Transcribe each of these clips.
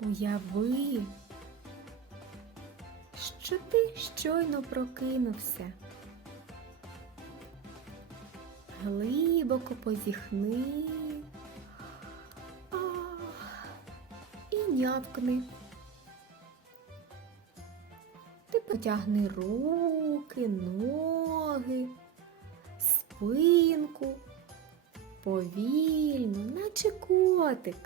Уяви, що ти щойно прокинувся. Глибоко позіхни. Ах, і нявкни. Ти потягни руки, ноги, спинку, повільно, наче котик.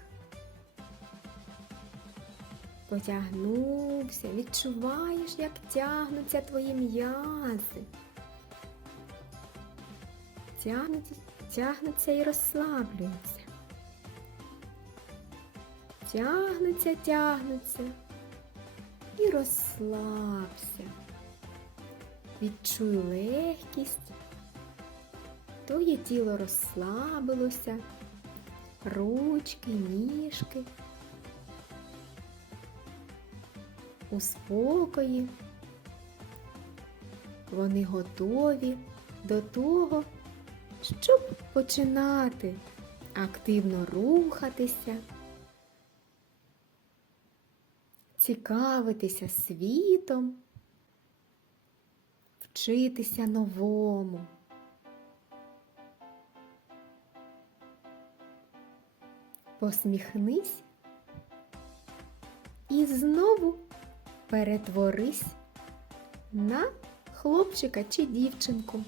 Потягнувся, відчуваєш, як тягнуться твої м'язи. Тягнуться, тягнуться і розслаблюються. Тягнуться, тягнуться і розслабся. Відчуй легкість. Твоє тіло розслабилося, ручки, ніжки. У спокої. Вони готові до того, щоб починати активно рухатися, цікавитися світом, вчитися новому. Посміхнись і знову перетворись на хлопчика чи дівчинку.